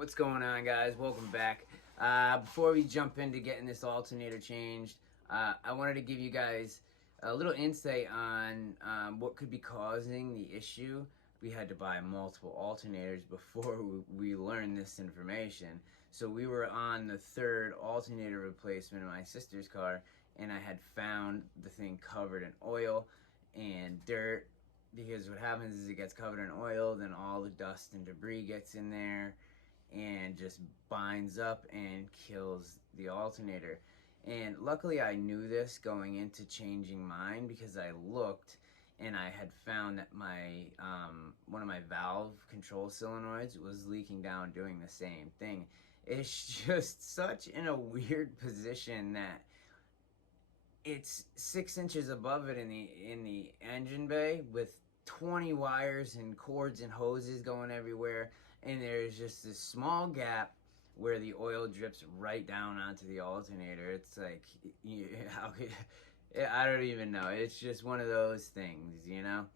What's going on, guys? Welcome back. Before we jump into getting this alternator changed, I wanted to give you guys a little insight on what could be causing the issue. We had to buy multiple alternators before we learned this information. So we were on the third alternator replacement in my sister's car, and I had found the thing covered in oil and dirt, because what happens is it gets covered in oil, then all the dust and debris gets in there and just binds up and kills the alternator. And luckily I knew this going into changing mine, because I looked and I had found that my one of my valve control solenoids was leaking down doing the same thing. It's just such in a weird position that it's 6 inches above it in the engine bay, with 20 wires and cords and hoses going everywhere, and there's just this small gap where the oil drips right down onto the alternator. It's like, I don't even know. It's just one of those things, you know?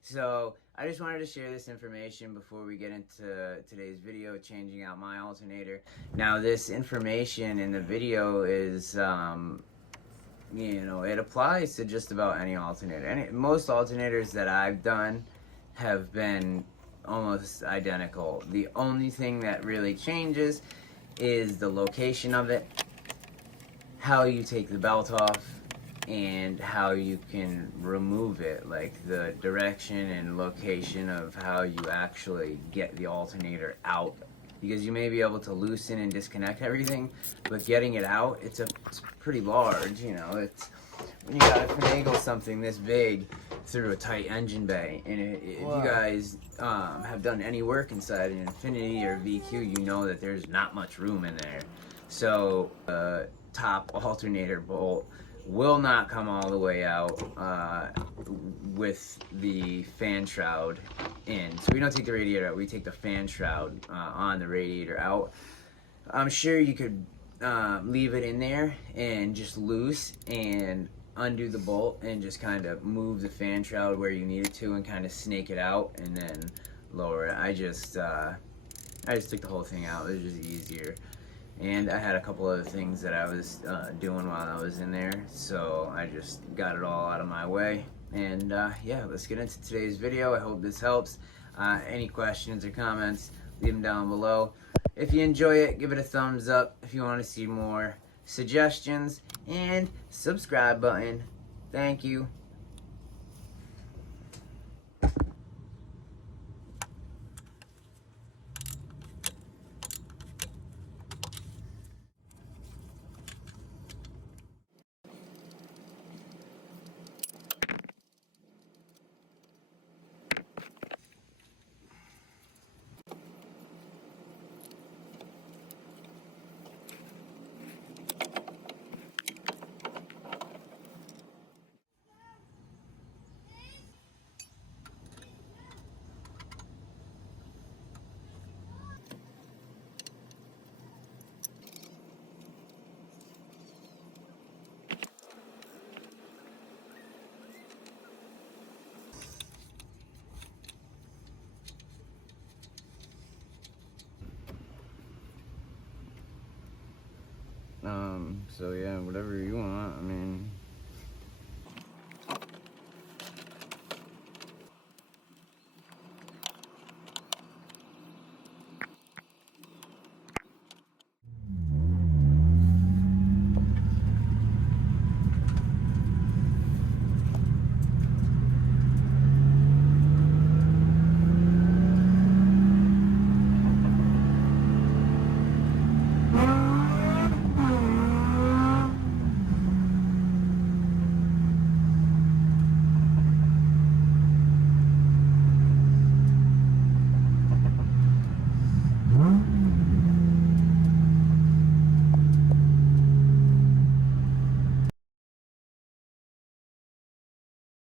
So I just wanted to share this information before we get into today's video, changing out my alternator. Now, this information in the video is, you know, it applies to just about any alternator. Most alternators that I've done have been almost identical. The only thing that really changes is the location of it, how you take the belt off, and how you can remove it, like the direction and location of how you actually get the alternator out. Because you may be able to loosen and disconnect everything, but getting it out, it's pretty large, you know. It's when you gotta finagle something this big through a tight engine bay. And if you guys have done any work inside an Infiniti or VQ, you know that there's not much room in there. So top alternator bolt will not come all the way out with the fan shroud in. So we don't take the radiator out, we take the fan shroud on the radiator out. I'm sure you could leave it in there and just loose and undo the bolt and just kind of move the fan shroud where you need it to and kind of snake it out and then lower it. I just took the whole thing out. It was just easier. And I had a couple other things that I was doing while I was in there, so I just got it all out of my way. And yeah, let's get into today's video. I hope this helps. Any questions or comments, leave them down below. If you enjoy it, give it a thumbs up. If you want to see more suggestions, and subscribe button. Thank you. So yeah, whatever you want. I mean,